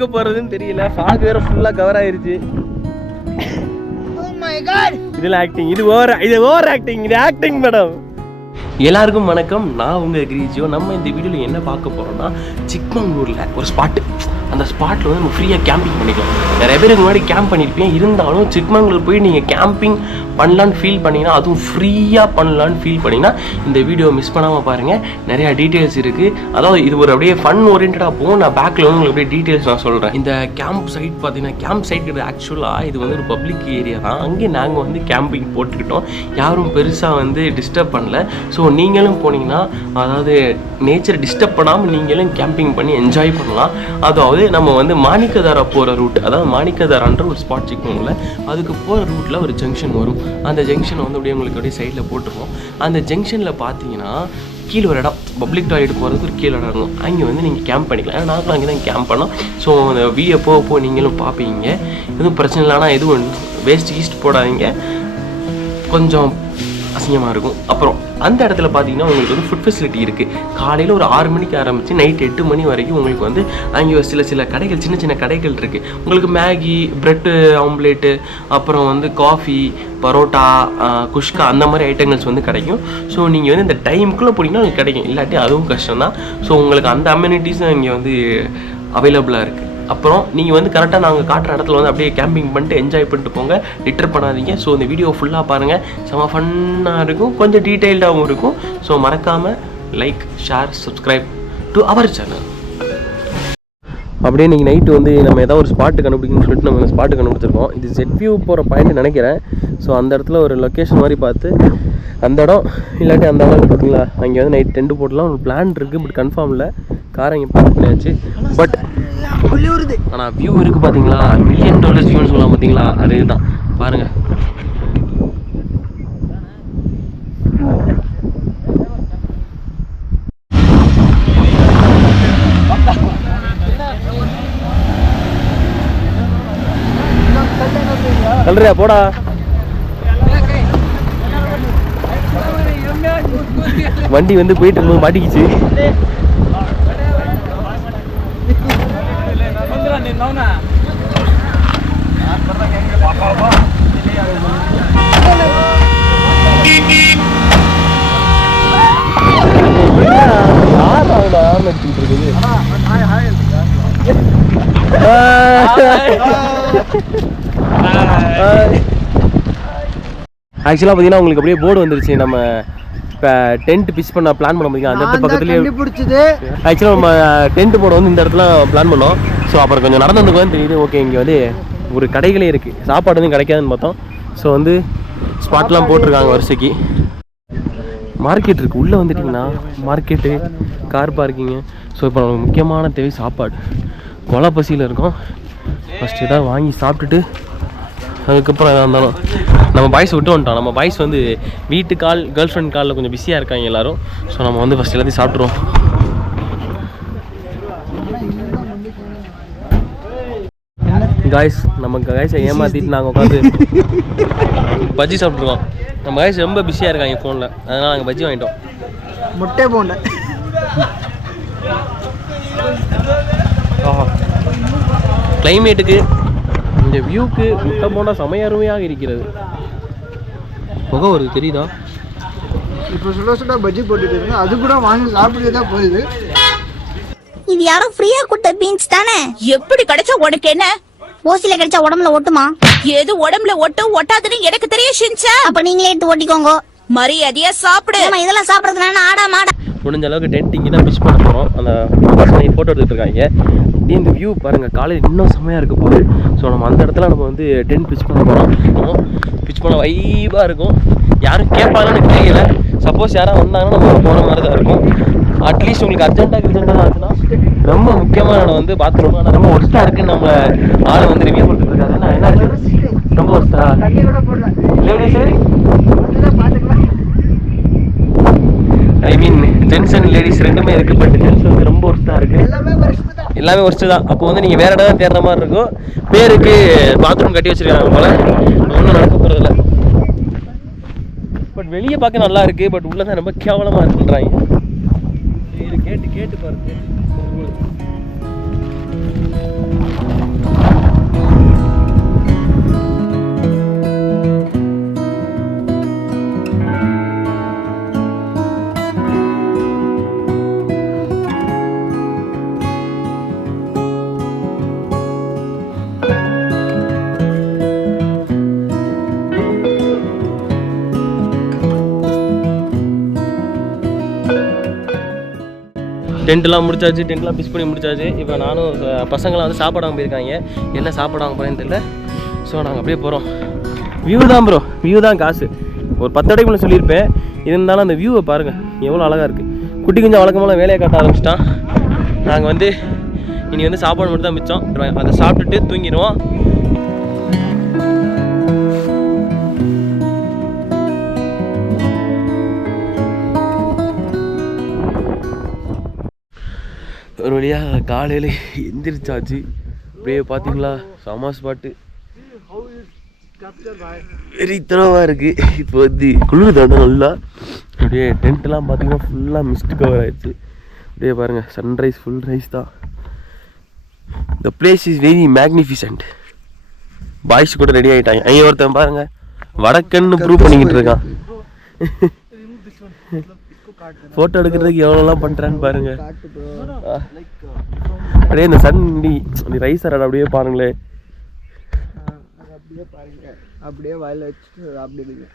எங்கே போகிறதுன்னு தெரியல. ஃபாக் வேறு ஃபுல்லாக கவர் ஆயிடுச்சு. இதில் ஆக்டிங், இது ஓவர் ஆக்டிங், இது ஆக்டிங் மேடம். எல்லாருக்கும் வணக்கம், நான் உங்கள் கிரீஜியோ. நம்ம இந்த வீடியோவில் என்ன பார்க்க போகிறோம்னா, சிக்மங்களூரில் ஒரு ஸ்பாட்டு. அந்த ஸ்பாட்டில் வந்து நம்ம ஃப்ரீயாக கேம்பிங் பண்ணிக்கலாம். நிறைய பேருக்கு முன்னாடி கேம்ப் பண்ணியிருப்பேன். இருந்தாலும் சிக்மங்களூர் போய் நீங்கள் கேம்பிங் பண்ணலான்னு ஃபீல் பண்ணிங்கன்னா, அதுவும் ஃப்ரீயாக பண்ணலான்னு ஃபீல் பண்ணிங்கன்னா இந்த வீடியோ மிஸ் பண்ணாமல் பாருங்கள். நிறையா டீட்டெயில்ஸ் இருக்குது. அதாவது இது ஒரு அப்படியே ஃபன் ஓரியன்டாக போகும். நான் பேக்கில் வந்து உங்களுக்கு அப்படியே டீட்டெயில்ஸ் நான் சொல்கிறேன். இந்த கேம்ப் சைட் பார்த்தீங்கன்னா, கேம்ப் சைட் ஆக்சுவலாக இது வந்து ஒரு பப்ளிக் ஏரியா தான். அங்கே நாங்கள் வந்து கேம்பிங் போட்டுக்கிட்டோம். யாரும் பெருசாக வந்து டிஸ்டர்ப் பண்ணல. ஸோ நீங்களும் போனீங்கன்னா, அதாவது நேச்சரை டிஸ்டர்ப் பண்ணாமல் நீங்களும் கேம்பிங் பண்ணி என்ஜாய் பண்ணலாம். அதாவது நம்ம வந்து மாணிக்கதாரா போகிற ரூட், அதாவது மாணிக்கதாரான்ற ஒரு ஸ்பாட் சிக்கோங்கள, அதுக்கு போகிற ரூட்டில் ஒரு ஜங்ஷன் வரும். அந்த ஜங்ஷனை வந்து அப்படியே உங்களுக்கு அப்படியே சைடில் போட்டுருவோம். அந்த ஜங்ஷனில் பார்த்தீங்கன்னா கீழே ஒரு இடம், பப்ளிக் டாய்லெட் போகிறதுக்கு ஒரு கீழே இடம் இருக்கும். அங்கே வந்து நீங்கள் கேம்ப் பண்ணிக்கலாம். ஏன்னா நாங்களும் அங்கே தான் கேம்ப் பண்ணோம். ஸோ அந்த வீடியோ போக நீங்களும் பார்ப்பீங்க. எதுவும் பிரச்சனை இல்லை. ஆனால் எதுவும் வேஸ்ட் ஈஸ்ட் போடாதீங்க, கொஞ்சம் அசிங்கமாக இருக்கும். அப்புறம் அந்த இடத்துல பார்த்தீங்கன்னா உங்களுக்கு வந்து ஃபுட் ஃபெசிலிட்டி இருக்குது. காலையில் ஒரு 6 மணிக்கு ஆரம்பித்து நைட் 8 மணி வரைக்கும் உங்களுக்கு வந்து அங்கே சில கடைகள், சின்ன கடைகள் இருக்குது. உங்களுக்கு மேகி, ப்ரெட்டு ஆம்லேட்டு, அப்புறம் வந்து காஃபி, பரோட்டா, குஷ்கா, அந்த மாதிரி ஐட்டங்கள்ஸ் வந்து கிடைக்கும். ஸோ நீங்கள் வந்து இந்த டைமுக்குள்ளே போனீங்கன்னா உங்களுக்கு கிடைக்கும். இல்லாட்டி அதுவும் கஷ்டம்தான். ஸோ உங்களுக்கு அந்த அம்யூனிட்டிஸும் இங்கே வந்து அவைலபிளாக இருக்குது. அப்புறம் நீங்கள் வந்து கரெக்டாக நாங்கள் காட்டுற இடத்துல வந்து அப்படியே கேம்பிங் பண்ணிட்டு என்ஜாய் பண்ணிட்டு போங்க. டிட்டர் பண்ணாதீங்க. ஸோ இந்த வீடியோ ஃபுல்லாக பாருங்கள். செம்ம ஃபன்னாக இருக்கும், கொஞ்சம் டீட்டெயில்டாகவும் இருக்கும். ஸோ மறக்காமல் like, share, subscribe to our channel. அப்படியே இன்றைக்கி நைட்டு வந்து நம்ம ஏதாவது ஒரு ஸ்பாட்டு கண்டுபிடிக்கணும்னு சொல்லிட்டு நம்ம அந்த ஸ்பாட்டு கண்டுபிடிச்சிருக்கோம். இது ZView போகிற பாயிண்ட் நினைக்கிறேன். ஸோ அந்த இடத்துல ஒரு லொக்கேஷன் மாதிரி பார்த்து அந்த இடம் இல்லாட்டி அந்த இடம் இருக்குங்களா, அங்கே வந்து நைட் டென்ட் போடலாம் ஒரு பிளான் இருக்குது. பட் கன்ஃபார்ம் இல்லை. காரை இங்கே பார்க் பண்ணியாச்சு. பட் ஆனால் வியூ இருக்குது பார்த்தீங்களா, $1 மில்லியன் வியூன்னு சொல்லலாம் பார்த்தீங்களா, அது தான் பாருங்கள். சொல்றியா போடா. வண்டி வந்து போயிட்டு இருக்கும்போது மாட்டிக்கிச்சு. ஆக்சுவலாக பார்த்தீங்கன்னா உங்களுக்கு அப்படியே போர்டு வந்துருச்சு. நம்ம இப்போ டென்ட் பிச் பண்ண பிளான் பண்ண முடியும். அந்த இடத்து பக்கத்துலேயே பிடிச்சது. ஆக்சுவலாக நம்ம டென்ட் போர்டு வந்து இந்த இடத்துல பிளான் பண்ணோம். ஸோ அப்புறம் கொஞ்சம் நடந்து வந்துக்குவான்னு தெரியுது. ஓகே, இங்கே வந்து ஒரு கடைகளே இருக்குது. சாப்பாடு வந்து கிடைக்காதுன்னு பார்த்தோம். ஸோ வந்து ஸ்பாட்லாம் போட்டிருக்காங்க வரிசைக்கு. மார்க்கெட் இருக்குது. உள்ளே வந்துட்டிங்கன்னா மார்க்கெட்டு, கார் பார்க்கிங்கு. ஸோ இப்போ நமக்கு முக்கியமான தேவை சாப்பாடு. கொலை பசியில் இருக்கோம். ஃபஸ்ட்டு எதாவது வாங்கி சாப்பிட்டுட்டு அதுக்கப்புறம் எதாக இருந்தாலும் நம்ம பாய்ஸ் விட்டு வந்துட்டோம். நம்ம பாய்ஸ் வந்து வீட்டு கால், கேர்ள் ஃப்ரெண்ட் காலில் கொஞ்சம் பிஸியாக இருக்காங்க எல்லோரும். ஸோ நம்ம வந்து ஃபஸ்ட் எல்லாத்தையும் சாப்பிட்ருவோம். காய்ஸ், நம்ம காய்ஸை ஏமாற்றிட்டு நாங்கள் உட்காந்து பஜ்ஜி சாப்பிட்ருக்கோம். நம்ம காய்ஸ் ரொம்ப பிஸியாக இருக்காங்க ஃபோனில். அதனால் நாங்கள் பஜ்ஜி வாங்கிட்டோம். முட்டை போண்ட கிளைமேட்டுக்கு, இந்த வியூக்கு முட்டை போண்டா செமைய அருமையாக இருக்கிறது. புகை வருது தெரியுதா? இப்போ சுட பஜ்ஜி போட்டுட்டு அது கூட வாங்கி சாப்பிட்டு தான் போகுது. இது யாரும் ஃப்ரீயா கொடுத்த பீன்ஸ் தானே? எப்படி கிடைச்சா உனக்கு என்ன? ஓசில கிடைச்சா உடம்புல ஒட்டுமா? எது உடம்புல ஒட்டும் ஒட்டாதுன்னு எனக்கு தெரிய ஷின்சா. அப்ப நீங்களே எடுத்து ஓட்டிக்கோங்க. மரியாதையா சாப்பிடு. இதெல்லாம் சாப்பிடுறதுனால ஆடா மாடா. முடிஞ்ச அளவுக்கு டென்ட் இங்கே தான் பிச் பண்ண போகிறோம். அந்த ஃபோட்டோ எடுத்துட்டு இருக்காங்க. இந்த வியூ பாருங்கள், காலையில் இன்னும் செம்மையாக இருக்க போகுது. ஸோ நம்ம அந்த இடத்துல நம்ம வந்து டென்ட் பிச் பண்ண போகிறோம். பிச் பண்ண வைபாக இருக்கும். யாரும் கேட்பாங்கன்னு எனக்கு தெரியல. சப்போஸ் யாராவது வந்தாங்கன்னா நம்ம போகிற மாதிரி தான் இருக்கும். அட்லீஸ்ட் உங்களுக்கு அர்ஜென்ட்டாக ஆச்சுன்னா ரொம்ப முக்கியமான இடம் வந்து பாத்ரூம். ஆனால் ரொம்ப ஒர்ஸ்ட்டாக இருக்குன்னு நம்ம ஆள் வந்து ரிவ்யூ கொடுத்துட்டு இருக்காரு. நான் என்ன ரொம்ப ஒர்ஸ்ட்டா ladies, I mean gents and ladies ரெண்டுமே இருக்குது. பட் ஜென்ஸ் வந்து ரொம்ப ஒர்ஸ்ட்டாக இருக்குது. எல்லாமே ஒர்ஸ்ட்டு தான். அப்போ வந்து நீங்கள் வேறு இடம் தேடுற மாதிரி இருக்கும். பேருக்கு பாத்ரூம் கட்டி வச்சுருக்காங்க போல். ஒன்றும் நடக்க போகிறதில்ல. பட் வெளியே பார்க்க நல்லா இருக்குது. பட் உள்ளே தான் ரொம்ப கேவலமாக இருக்குன்றாங்க. இது கேட்டு பாருங்க. டென்ட்லாம் முடிச்சாச்சு, டென்ட்லாம் பிஸ் பண்ணி முடிச்சாச்சு. இப்போ நானும் பசங்களாம் வந்து சாப்பாடாமல் போயிருக்காங்க. என்ன சாப்பாடாமல் போகிறேன்னு தெரியல. ஸோ நாங்கள் அப்படியே போகிறோம். வியூ தான் ப்ரோ, வியூ தான் காசு. ஒரு 10 அடைக்குள்ள சொல்லியிருப்பேன். இருந்தாலும் அந்த வியூவை பாருங்கள் எவ்வளோ அழகாக இருக்குது. குட்டி கொஞ்சம் வழக்கமெல்லாம் வேலையை காட்ட ஆரம்பிச்சிட்டான். நாங்கள் வந்து இனி வந்து சாப்பாடு மட்டும் தான் மிச்சம். அதை சாப்பிட்டுட்டு தூங்கிடுவோம். ஒரு வழியாக காலையில் எந்திரிச்சாச்சு. அப்படியே பார்த்தீங்களா சமா ஸ்பாட்டு வெறித்தனமாக இருக்குது. இப்போ வந்து குளிர் தானே நல்லா. அப்படியே டென்ட்லாம் பார்த்தீங்கன்னா ஃபுல்லாக மிஸ்ட் கவர் ஆயிடுச்சு. அப்படியே பாருங்கள் சன்ரைஸ் ஃபுல் ரைஸ் தான். The place is very magnificent. Boys கூட ரெடி ஆகிட்டாங்க. அங்கே ஒருத்தன் பாருங்கள் வடக்கன்னு ப்ரூவ் பண்ணிக்கிட்டு இருக்கான். ஃபோட்டோ எடுக்கிறதுக்கு எவ்வளோலாம் பண்ணுறான்னு பாருங்க. அப்படியே இந்த சன்டி ரைஸ் அரடை அப்படியே பாருங்களேன். அப்படியே பாருங்க, அப்படியே வாயில வச்சுட்டு சாப்பிடுங்க.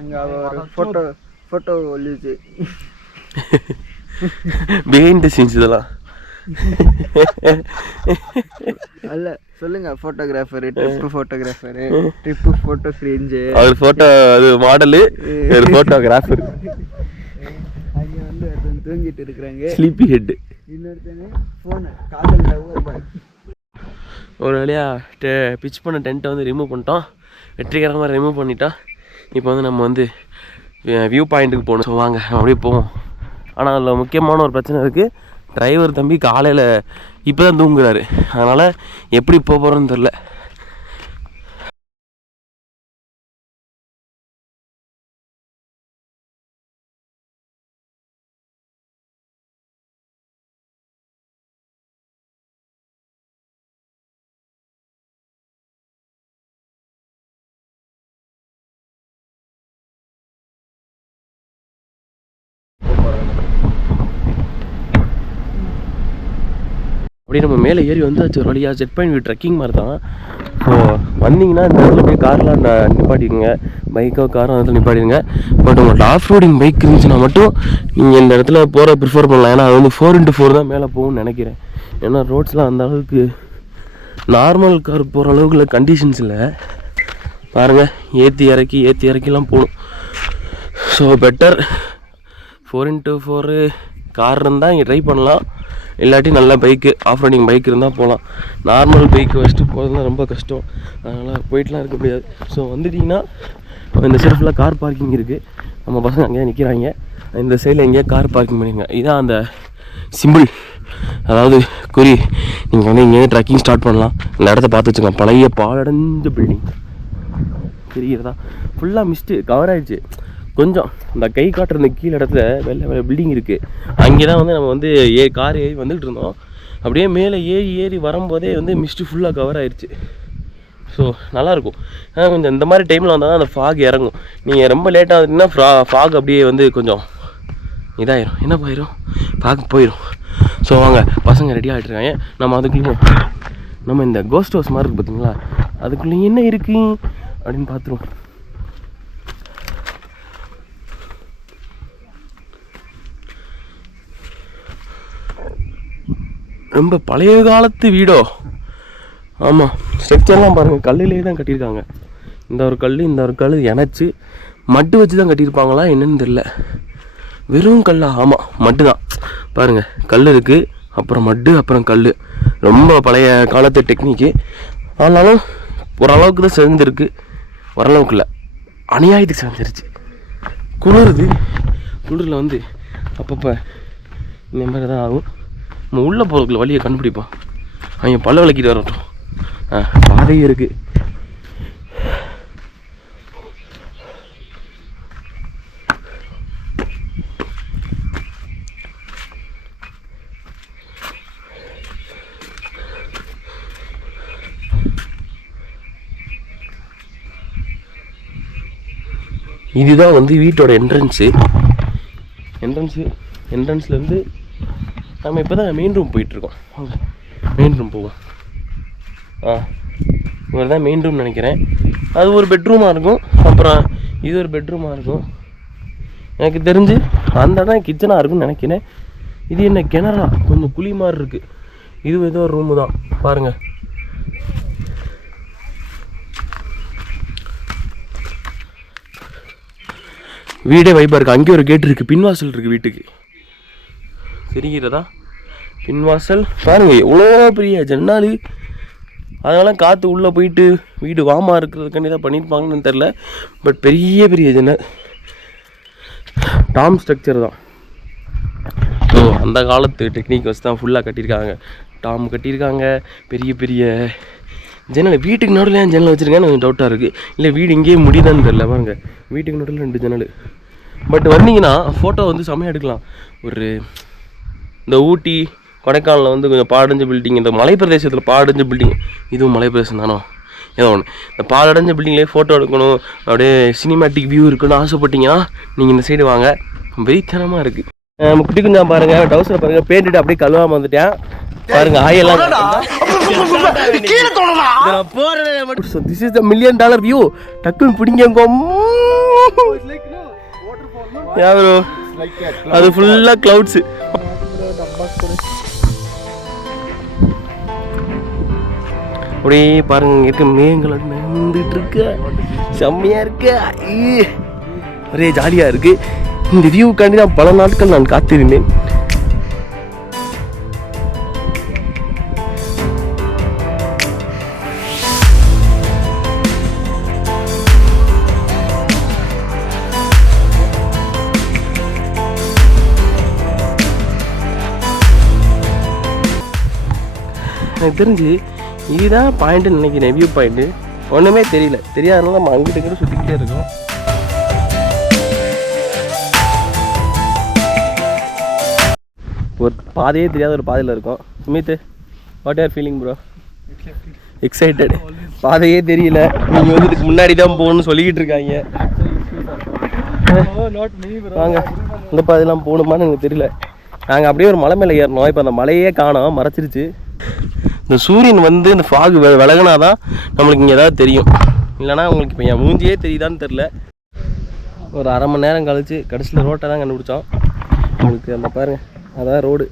அங்கே ஒரு ஃபோட்டோ ஒழிச்சு பிஹைண்ட் தி சீன்ஸ் இதெல்லாம் அல்ல சொல்லுங்க. ஃபோட்டோகிராஃபரு, ட்ரிப்பு ஃபோட்டோ ஃப்ரேஞ்சு, அவர் ஃபோட்டோ அது மாடலு, ஒரு ஃபோட்டோகிராஃபர். அங்கே வந்து ஒருத்தன் தூங்கிட்டு இருக்கிறாங்க, ஸ்லீப்பி ஹெட். இன்னொருத்தங்க ஃபோனு காதல். ஒரு வழியாக பிச் பண்ண டென்ட்டை வந்து ரிமூவ் பண்ணிட்டோம். வெற்றிகரமாக ரிமூவ் பண்ணிட்டோம். இப்போ வந்து நம்ம வந்து வியூ பாயிண்ட்டுக்கு போகணும். ஸோ வாங்க அப்படியே போவோம். ஆனால் அதில் முக்கியமான ஒரு பிரச்சனை இருக்குது. டிரைவர் தம்பி காலையில் இப்போ தான் தூங்குறாரு. அதனால் எப்படி போகிறோன்னு தெரில. அப்படியே நம்ம மேலே ஏறி வந்தாச்சு. ஒரு வழியாக செட் பாயிண்ட் ட்ரெக்கிங் மாதிரி தான். ஸோ வந்தீங்கன்னா இந்த இடத்துல போய் கார்லாம் நிப்பாட்டிடுங்க, பைக்கோ காரும் இடத்துல நிப்பாட்டிடுங்க. பட் உங்கள்கிட்ட ஆஃப் ரோடிங் பைக் இருந்துச்சுன்னா மட்டும் நீங்கள் இந்த இடத்துல போகிற ப்ரிஃபர் பண்ணலாம். ஏன்னா அது வந்து 4x4 தான் மேலே போகும்னு நினைக்கிறேன். ஏன்னா ரோட்ஸ்லாம் அந்த அளவுக்கு நார்மல் கார் போகிற அளவுக்குள்ள கண்டிஷன்ஸ் இல்லை. பாருங்கள் ஏற்றி இறக்கிலாம் போகணும். ஸோ பெட்டர் 4x4 கார் இருந்தால் இங்கே ட்ரை பண்ணலாம். இல்லாட்டி நல்ல பைக்கு, ஆஃப் ரோடிங் பைக் இருந்தால் போகலாம். நார்மல் பைக்கு வச்சுட்டு போகிறதுலாம் ரொம்ப கஷ்டம். அதனால் போயிட்டுலாம் இருக்க முடியாது. ஸோ வந்துட்டிங்கன்னா இந்த சைடு ஃபுல்லாக கார் பார்க்கிங் இருக்குது. நம்ம பசங்க அங்கேயே நிற்கிறாங்க. இந்த சைடில் எங்கேயா கார் பார்க்கிங் பண்ணிடுங்க. இதான் அந்த சிம்பிள், அதாவது குறி. நீங்கள் வந்து இங்கேயே ட்ரெக்கிங் ஸ்டார்ட் பண்ணலாம். இந்த இடத்த பார்த்து வச்சுக்கோங்க. பழைய பாலடைஞ்ச பில்டிங் தெரிகிறதா? ஃபுல்லாக மிஸ்ட்டு கவர் ஆகிடுச்சு. கொஞ்சம் இந்த கை காட்டுற இந்த கீழே இடத்துல வெள்ளை பில்டிங் இருக்குது. அங்கே தான் வந்து நம்ம வந்து கார் ஏறி வந்துக்கிட்டு இருந்தோம். அப்படியே மேலே ஏறி வரும்போதே வந்து மிஸ்ட்டு ஃபுல்லாக கவர் ஆயிடுச்சு. ஸோ நல்லாயிருக்கும். ஆனால் கொஞ்சம் இந்த மாதிரி டைமில் வந்தால் தான் அந்த ஃபாக் இறங்கும். நீங்கள் ரொம்ப லேட்டாக வந்துட்டிங்கன்னா ஃபாக் அப்படியே வந்து கொஞ்சம் இதாயிரும். என்ன போயிடும், ஃபாக் போயிடும். ஸோ வாங்க பசங்க ரெடி ஆகிட்டுருக்காங்க. நம்ம அதுக்குள்ளேயும் நம்ம இந்த கோஸ்ட் ஹவுஸ் மாதிரி இருக்குது பார்த்தீங்களா, அதுக்குள்ளே என்ன இருக்குது அப்படின்னு பார்த்துருவோம். ரொம்ப பழைய காலத்து வீடோ. ஆமாம், ஸ்ட்ரக்சர்லாம் பாருங்கள் கல்லுலேயே தான் கட்டியிருக்காங்க. இந்த ஒரு கல் இணைச்சி மட்டு வச்சு தான் கட்டியிருப்பாங்களா என்னன்னு தெரில. வெறும் கல்லா? ஆமாம் மட்டு தான். பாருங்கள் கல் இருக்குது, அப்புறம் மட்டு, அப்புறம் கல். ரொம்ப பழைய காலத்து டெக்னிக்கு. ஆனாலும் ஓரளவுக்கு தான் சேர்ந்துருக்கு. ஓரளவுக்கு இல்லை, அநியாயத்துக்கு சேர்ந்துருச்சு. குளிருது. குளிரில் வந்து அப்பப்போ இந்த மாதிரி தான் ஆகும். நம்ம உள்ளே போகிறதுக்குள்ள வழியை கண்டுபிடிப்போம். அவங்க பல்ல விளக்கிட்டு வரட்டும். பாதையும் இருக்குது. இதுதான் வந்து வீட்டோட என்ட்ரன்ஸ்லேருந்து நம்ம இப்போ தான் மெயின் ரூம் போயிட்டுருக்கோம். மெயின் ரூம் போவோம். இவர் தான் மெயின் ரூம் நினைக்கிறேன். அது ஒரு பெட்ரூமாக இருக்கும். அப்புறம் இது ஒரு பெட்ரூமாக இருக்கும் எனக்கு தெரிஞ்சு. அந்த இடம் கிச்சனாக இருக்குன்னு நினைக்கிறேன். இது என்ன கிணறா, கொஞ்சம் குழி மாதிரி இருக்குது. இது ஏதோ ஒரு ரூமு தான் பாருங்கள். வீடே வைப்பாக இருக்குது. அங்கே ஒரு கேட் இருக்குது, பின்வாசல் இருக்குது வீட்டுக்கு. தெரிகிறதா? பின்வாசல் பாருங்கள், எவ்வளோ பெரிய ஜன்னல். அதனால காற்று உள்ளே போயிட்டு வீடு வாமாக இருக்கிறதுக்காண்டி தான் பண்ணியிருப்பாங்கன்னு தெரில. பட் பெரிய பெரிய ஜன்னல், டாம் ஸ்ட்ரக்சர் தான். ஸோ அந்த காலத்து டெக்னிக் வச்சு தான் ஃபுல்லாக கட்டியிருக்காங்க. டாம் கட்டியிருக்காங்க, பெரிய பெரிய ஜன்னல். வீட்டுக்கு நடுவில் ஏன் ஜன்னல் வச்சுருக்கேன்னு எனக்கு டவுட்டாக இருக்குது. இல்லை வீடு இங்கேயே முடியுதான்னு தெரில. பாருங்க, வீட்டுக்கு நடுவில் 2 ஜன்னல். பட் வந்தீங்கன்னா ஃபோட்டோ வந்து செம்மையாக எடுக்கலாம். ஒரு இந்த ஊட்டி கொடைக்கானலில் வந்து கொஞ்சம் பாடஞ்ச பில்டிங், இந்த மலை பிரதேசத்தில் பாடஞ்ச பில்டிங், இதுவும் மலை பிரதேசம் தானோ ஏதோ ஒன்று. இந்த பாலடைஞ்ச பில்டிங்லேயே ஃபோட்டோ எடுக்கணும், அப்படியே சினிமேட்டிக் வியூ இருக்குன்னு ஆசைப்பட்டீங்கன்னா நீங்கள் இந்த சைடு வாங்க. வெறித்தனமாக இருக்குது. நம்ம குட்டி குஞ்சா பாருங்கள், டவுசரை பாருங்கள், பேண்டுட்டு அப்படியே கழுவாமல் வந்துட்டேன். பாருங்க ஆயெல்லாம். This is the $1 million view. டக்குன்னு பிடிங்க. அது ஃபுல்லாக க்ளவுட்ஸு. அப்படியே பாருங்க, இருக்க மேகங்கள் நடந்துட்டு இருக்கு, செம்மையா இருக்கு, ஒரே ஜாலியா இருக்கு. இந்த வியூக்காண்டி நான் பல நாட்கள் நான் காத்திருந்தேன். எனக்கு தெரிஞ்சு இதுதான் பாயிண்ட்டுன்னு நினைக்கிறேன், வியூ பாயிண்ட்டு. ஒன்றுமே தெரியல, தெரியாதனால நம்ம அங்கிட்ட இங்கிட்ட சுற்றிக்கிட்டே இருக்கோம். ஒரு பாதையே தெரியாத ஒரு பாதையில் இருக்கோம். Sumit, what are feeling bro? Excited. பாதையே தெரியல, நீங்கள் வந்து இதுக்கு முன்னாடி தான் போகணும்னு சொல்லிக்கிட்டு இருக்காங்க. வாங்க, இந்த பாதையெல்லாம் போகணுமான்னு எனக்கு தெரியல. நாங்கள் அப்படியே ஒரு மலை மேலே ஏறணும். இப்போ அந்த மலையே காணோம், மறைச்சிருச்சு. இந்த சூரியன் வந்து இந்த ஃபாக் விலகினாதான் நம்மளுக்கு இங்கே ஏதாவது தெரியும். இல்லைனா உங்களுக்கு இப்போ என் மூஞ்சியே தெரியுதான்னு தெரில. ஒரு 1/2 மணி நேரம் கழிச்சு கடைசியில் ரோட்டை தான் கண்டுபிடிச்சோம். உங்களுக்கு அந்த பாருங்கள், அதான் ரோடு.